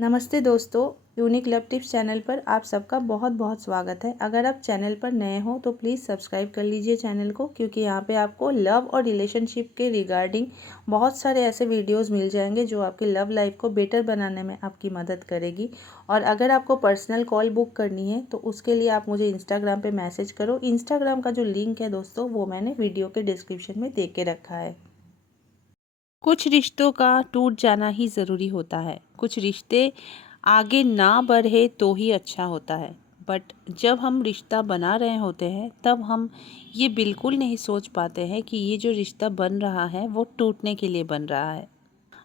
नमस्ते दोस्तों, unique love tips channel पर आप सबका बहुत बहुत स्वागत है। अगर आप चैनल पर नए हो तो प्लीज़ सब्सक्राइब कर लीजिए चैनल को, क्योंकि यहाँ पे आपको लव और रिलेशनशिप के रिगार्डिंग बहुत सारे ऐसे वीडियोस मिल जाएंगे जो आपकी लव लाइफ को बेटर बनाने में आपकी मदद करेगी। और अगर आपको पर्सनल कॉल बुक करनी है तो उसके लिए आप मुझे इंस्टाग्राम पर मैसेज करो। इंस्टाग्राम का जो लिंक है दोस्तों वो मैंने वीडियो के डिस्क्रिप्शन में दे के रखा है। कुछ रिश्तों का टूट जाना ही ज़रूरी होता है। कुछ रिश्ते आगे ना बढ़े तो ही अच्छा होता है। बट जब हम रिश्ता बना रहे होते हैं तब हम ये बिल्कुल नहीं सोच पाते हैं कि ये जो रिश्ता बन रहा है वो टूटने के लिए बन रहा है।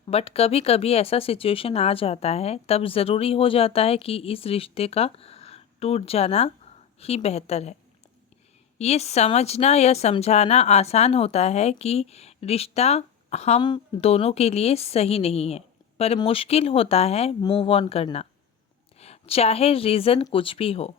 बट कभी कभी ऐसा सिचुएशन आ जाता है, तब ज़रूरी हो जाता है कि इस रिश्ते का टूट जाना ही बेहतर है। ये समझना या समझाना आसान होता है कि रिश्ता हम दोनों के लिए सही नहीं है, पर मुश्किल होता है मूव ऑन करना, चाहे रीज़न कुछ भी हो।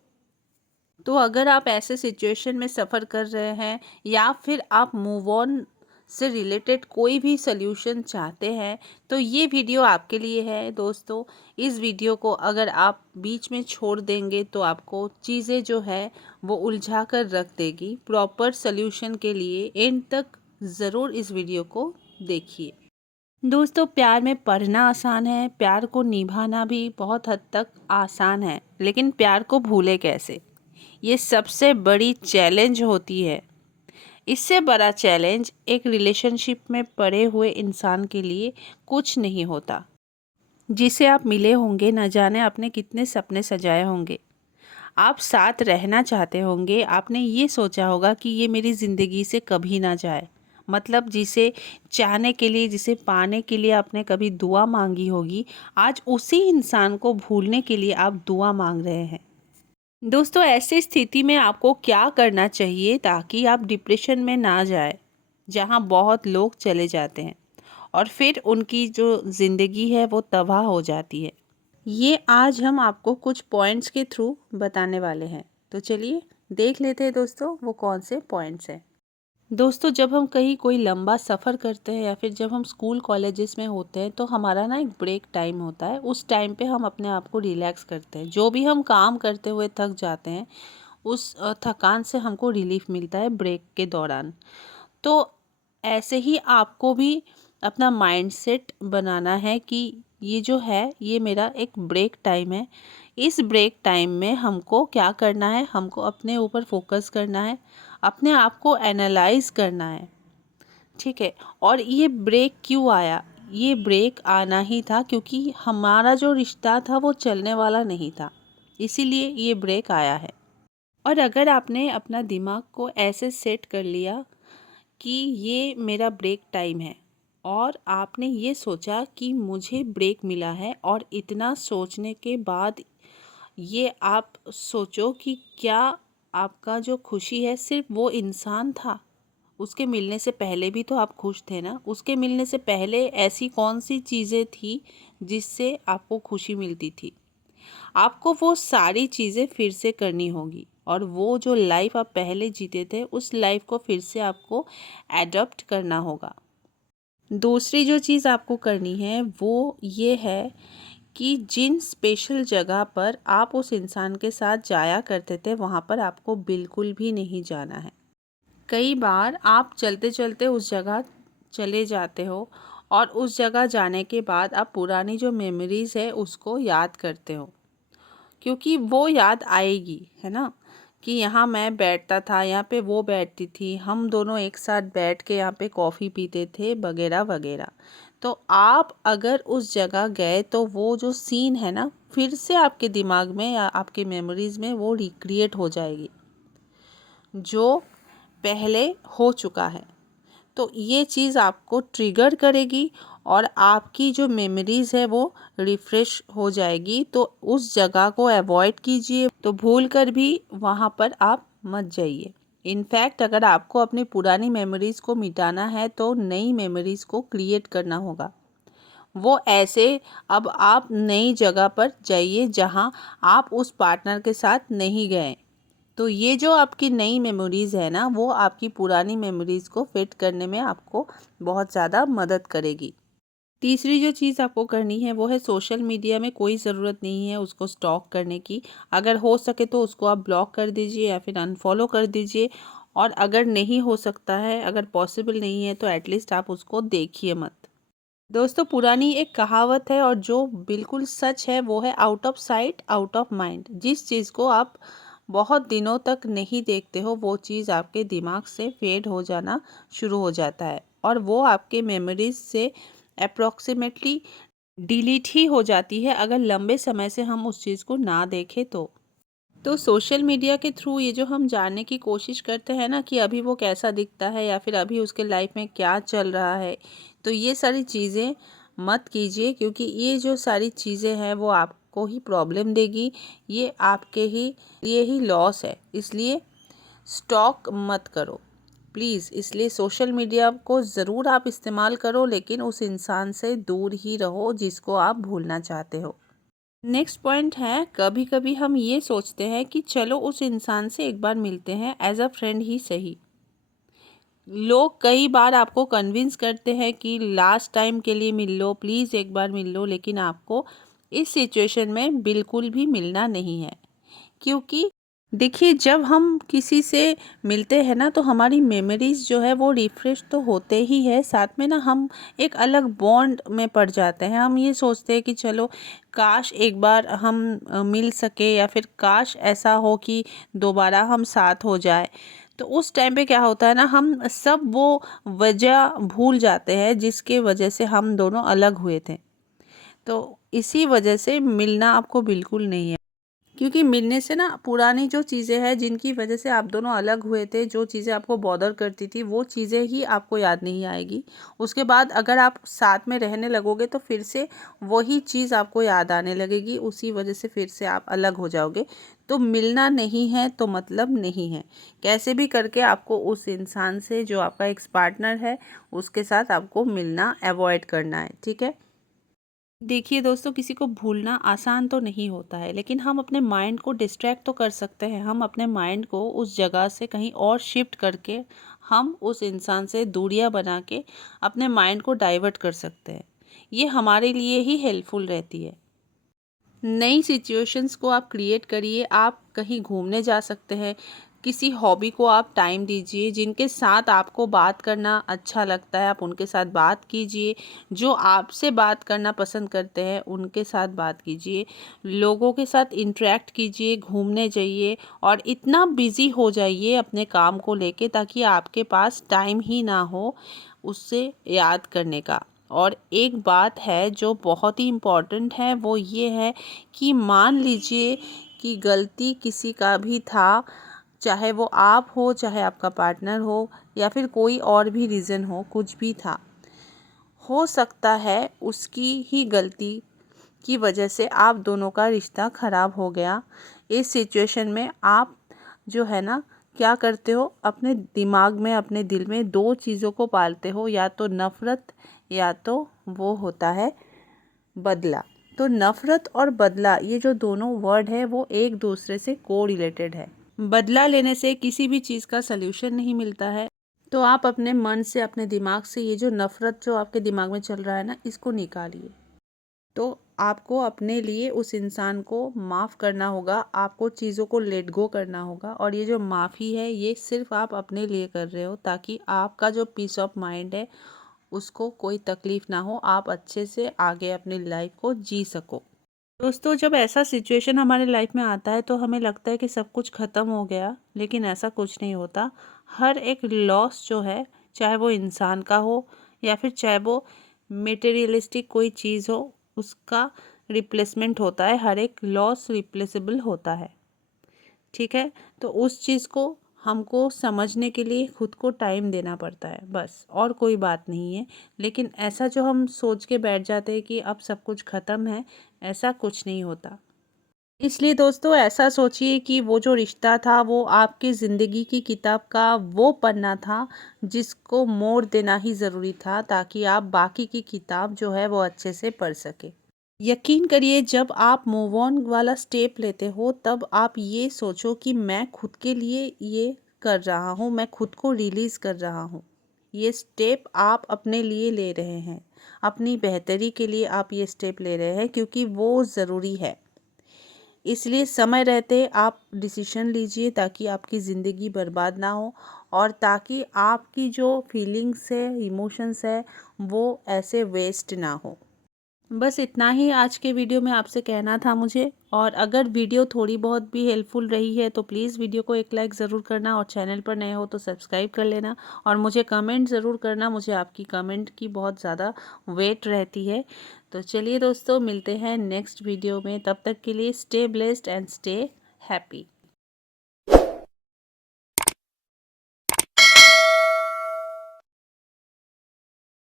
तो अगर आप ऐसे सिचुएशन में सफ़र कर रहे हैं या फिर आप मूव ऑन से रिलेटेड कोई भी सल्यूशन चाहते हैं तो ये वीडियो आपके लिए है दोस्तों। इस वीडियो को अगर आप बीच में छोड़ देंगे तो आपको चीज़ें जो है वो उलझा कर रख देगी। प्रॉपर सल्यूशन के लिए एंड तक ज़रूर इस वीडियो को देखिए। दोस्तों, प्यार में पढ़ना आसान है, प्यार को निभाना भी बहुत हद तक आसान है, लेकिन प्यार को भूले कैसे, ये सबसे बड़ी चैलेंज होती है। इससे बड़ा चैलेंज एक रिलेशनशिप में पड़े हुए इंसान के लिए कुछ नहीं होता। जिसे आप मिले होंगे, न जाने आपने कितने सपने सजाए होंगे, आप साथ रहना चाहते होंगे, आपने ये सोचा होगा कि ये मेरी ज़िंदगी से कभी ना जाए। मतलब जिसे चाहने के लिए, जिसे पाने के लिए आपने कभी दुआ मांगी होगी, आज उसी इंसान को भूलने के लिए आप दुआ मांग रहे हैं। दोस्तों, ऐसी स्थिति में आपको क्या करना चाहिए ताकि आप डिप्रेशन में ना जाए, जहां बहुत लोग चले जाते हैं और फिर उनकी जो ज़िंदगी है वो तबाह हो जाती है। ये आज हम आपको कुछ पॉइंट्स के थ्रू बताने वाले हैं। तो चलिए देख लेते हैं दोस्तों वो कौन से पॉइंट्स हैं। दोस्तों, जब हम कहीं कोई लंबा सफ़र करते हैं या फिर जब हम स्कूल कॉलेजेस में होते हैं तो हमारा ना एक ब्रेक टाइम होता है। उस टाइम पे हम अपने आप को रिलैक्स करते हैं। जो भी हम काम करते हुए थक जाते हैं उस थकान से हमको रिलीफ मिलता है ब्रेक के दौरान। तो ऐसे ही आपको भी अपना माइंडसेट बनाना है कि ये जो है ये मेरा एक ब्रेक टाइम है। इस ब्रेक टाइम में हमको क्या करना है, हमको अपने ऊपर फोकस करना है, अपने आप को एनालाइज करना है। ठीक है। और ये ब्रेक क्यों आया? ये ब्रेक आना ही था क्योंकि हमारा जो रिश्ता था वो चलने वाला नहीं था, इसीलिए ये ब्रेक आया है। और अगर आपने अपना दिमाग को ऐसे सेट कर लिया कि ये मेरा ब्रेक टाइम है और आपने ये सोचा कि मुझे ब्रेक मिला है, और इतना सोचने के बाद ये आप सोचो कि क्या आपका जो खुशी है सिर्फ वो इंसान था? उसके मिलने से पहले भी तो आप खुश थे ना। उसके मिलने से पहले ऐसी कौन सी चीज़ें थी जिससे आपको खुशी मिलती थी? आपको वो सारी चीज़ें फिर से करनी होगी और वो जो लाइफ आप पहले जीते थे उस लाइफ को फिर से आपको एडॉप्ट करना होगा। दूसरी जो चीज़ आपको करनी है वो ये है कि जिन स्पेशल जगह पर आप उस इंसान के साथ जाया करते थे वहाँ पर आपको बिल्कुल भी नहीं जाना है। कई बार आप चलते चलते उस जगह चले जाते हो और उस जगह जाने के बाद आप पुरानी जो मेमोरीज़ है उसको याद करते हो, क्योंकि वो याद आएगी, है ना, कि यहाँ मैं बैठता था, यहाँ पे वो बैठती थी, हम दोनों एक साथ बैठ के यहाँ पे कॉफ़ी पीते थे वगैरह वगैरह। तो आप अगर उस जगह गए तो वो जो सीन है ना फिर से आपके दिमाग में या आपके मेमोरीज़ में वो रिक्रिएट हो जाएगी जो पहले हो चुका है। तो ये चीज़ आपको ट्रिगर करेगी और आपकी जो मेमोरीज़ है वो रिफ़्रेश हो जाएगी। तो उस जगह को अवॉइड कीजिए, तो भूल कर भी वहाँ पर आप मत जाइए। इनफैक्ट अगर आपको अपनी पुरानी मेमोरीज़ को मिटाना है तो नई मेमोरीज़ को क्रिएट करना होगा। वो ऐसे, अब आप नई जगह पर जाइए जहाँ आप उस पार्टनर के साथ नहीं गए। तो ये जो आपकी नई मेमोरीज़ है ना वो आपकी पुरानी मेमोरीज़ को फिट करने में आपको बहुत ज़्यादा मदद करेगी। तीसरी जो चीज़ आपको करनी है वो है सोशल मीडिया में कोई ज़रूरत नहीं है उसको स्टॉक करने की। अगर हो सके तो उसको आप ब्लॉक कर दीजिए या फिर अनफॉलो कर दीजिए, और अगर नहीं हो सकता है, अगर पॉसिबल नहीं है, तो एटलीस्ट आप उसको देखिए मत। दोस्तों, पुरानी एक कहावत है और जो बिल्कुल सच है वो है out of sight out of mind. जिस चीज़ को आप बहुत दिनों तक नहीं देखते हो वो चीज़ आपके दिमाग से फेड हो जाना शुरू हो जाता है, और वो आपके मेमोरीज से अप्रॉक्सीमेटली डिलीट ही हो जाती है अगर लंबे समय से हम उस चीज़ को ना देखें तो सोशल मीडिया के थ्रू ये जो हम जानने की कोशिश करते हैं ना कि अभी वो कैसा दिखता है या फिर अभी उसके लाइफ में क्या चल रहा है, तो ये सारी चीज़ें मत कीजिए, क्योंकि ये जो सारी चीज़ें हैं वो आपको ही प्रॉब्लम देगी, ये आपके ही लिए ही लॉस है। इसलिए स्टॉक मत करो प्लीज़। इसलिए सोशल मीडिया को ज़रूर आप इस्तेमाल करो, लेकिन उस इंसान से दूर ही रहो जिसको आप भूलना चाहते हो। नेक्स्ट पॉइंट है, कभी कभी हम ये सोचते हैं कि चलो उस इंसान से एक बार मिलते हैं, एज अ फ्रेंड ही सही। लोग कई बार आपको कन्विंस करते हैं कि लास्ट टाइम के लिए मिल लो, प्लीज़ एक बार मिल लो, लेकिन आपको इस सिचुएशन में बिल्कुल भी मिलना नहीं है। क्योंकि देखिए, जब हम किसी से मिलते हैं ना तो हमारी मेमोरीज जो है वो रिफ्रेश तो होते ही है, साथ में ना हम एक अलग बॉन्ड में पड़ जाते हैं। हम ये सोचते हैं कि चलो काश एक बार हम मिल सके, या फिर काश ऐसा हो कि दोबारा हम साथ हो जाए। तो उस टाइम पे क्या होता है ना, हम सब वो वजह भूल जाते हैं जिसके वजह से हम दोनों अलग हुए थे। तो इसी वजह से मिलना आपको बिल्कुल नहीं है, क्योंकि मिलने से ना पुरानी जो चीज़ें हैं जिनकी वजह से आप दोनों अलग हुए थे, जो चीज़ें आपको बॉदर करती थी, वो चीज़ें ही आपको याद नहीं आएगी। उसके बाद अगर आप साथ में रहने लगोगे तो फिर से वही चीज़ आपको याद आने लगेगी, उसी वजह से फिर से आप अलग हो जाओगे। तो मिलना नहीं है तो मतलब नहीं है। कैसे भी करके आपको उस इंसान से, जो आपका एक्स पार्टनर है, उसके साथ आपको मिलना अवॉइड करना है, ठीक है। देखिए दोस्तों, किसी को भूलना आसान तो नहीं होता है, लेकिन हम अपने माइंड को डिस्ट्रैक्ट तो कर सकते हैं। हम अपने माइंड को उस जगह से कहीं और शिफ्ट करके हम उस इंसान से दूरियां बना के अपने माइंड को डाइवर्ट कर सकते हैं। ये हमारे लिए ही हेल्पफुल रहती है। नई सिचुएशंस को आप क्रिएट करिए। आप कहीं घूमने जा सकते हैं, किसी हॉबी को आप टाइम दीजिए, जिनके साथ आपको बात करना अच्छा लगता है आप उनके साथ बात कीजिए, जो आपसे बात करना पसंद करते हैं उनके साथ बात कीजिए, लोगों के साथ इंटरेक्ट कीजिए, घूमने जाइए, और इतना बिजी हो जाइए अपने काम को लेके ताकि आपके पास टाइम ही ना हो उससे याद करने का। और एक बात है जो बहुत ही इम्पॉर्टेंट है, वो ये है कि मान लीजिए कि गलती किसी का भी था, चाहे वो आप हो, चाहे आपका पार्टनर हो, या फिर कोई और भी रीज़न हो, कुछ भी था, हो सकता है उसकी ही गलती की वजह से आप दोनों का रिश्ता ख़राब हो गया। इस सिचुएशन में आप जो है ना, क्या करते हो, अपने दिमाग में, अपने दिल में दो चीज़ों को पालते हो, या तो नफ़रत या तो वो होता है बदला। तो नफ़रत और बदला, ये जो दोनों वर्ड है वो एक दूसरे से को रिलेटेड है। बदला लेने से किसी भी चीज़ का सल्यूशन नहीं मिलता है। तो आप अपने मन से, अपने दिमाग से ये जो नफ़रत जो आपके दिमाग में चल रहा है ना, इसको निकालिए। तो आपको अपने लिए उस इंसान को माफ़ करना होगा, आपको चीज़ों को लेट गो करना होगा, और ये जो माफ़ी है ये सिर्फ आप अपने लिए कर रहे हो ताकि आपका जो पीस ऑफ माइंड है उसको कोई तकलीफ़ ना हो, आप अच्छे से आगे अपनी लाइफ को जी सको। दोस्तों, जब ऐसा सिचुएशन हमारे लाइफ में आता है तो हमें लगता है कि सब कुछ ख़त्म हो गया, लेकिन ऐसा कुछ नहीं होता। हर एक लॉस जो है, चाहे वो इंसान का हो या फिर चाहे वो मटेरियलिस्टिक कोई चीज़ हो, उसका रिप्लेसमेंट होता है। हर एक लॉस रिप्लेसेबल होता है, ठीक है। तो उस चीज़ को हमको समझने के लिए खुद को टाइम देना पड़ता है, बस, और कोई बात नहीं है। लेकिन ऐसा जो हम सोच के बैठ जाते हैं कि अब सब कुछ ख़त्म है, ऐसा कुछ नहीं होता। इसलिए दोस्तों, ऐसा सोचिए कि वो जो रिश्ता था वो आपकी ज़िंदगी की किताब का वो पन्ना था जिसको मोड़ देना ही ज़रूरी था, ताकि आप बाकी की किताब जो है वो अच्छे से पढ़ सके। यकीन करिए, जब आप मूव ऑन वाला स्टेप लेते हो तब आप ये सोचो कि मैं खुद के लिए ये कर रहा हूँ, मैं खुद को रिलीज़ कर रहा हूँ। ये स्टेप आप अपने लिए ले रहे हैं, अपनी बेहतरी के लिए आप ये स्टेप ले रहे हैं, क्योंकि वो ज़रूरी है। इसलिए समय रहते आप डिसीजन लीजिए ताकि आपकी ज़िंदगी बर्बाद ना हो और ताकि आपकी जो फीलिंग्स है, इमोशंस है, वो ऐसे वेस्ट ना हो। बस इतना ही आज के वीडियो में आपसे कहना था मुझे। और अगर वीडियो थोड़ी बहुत भी हेल्पफुल रही है तो प्लीज़ वीडियो को एक लाइक ज़रूर करना और चैनल पर नए हो तो सब्सक्राइब कर लेना और मुझे कमेंट ज़रूर करना। मुझे आपकी कमेंट की बहुत ज़्यादा वेट रहती है। तो चलिए दोस्तों, मिलते हैं नेक्स्ट वीडियो में। तब तक के लिए stay blessed and stay happy.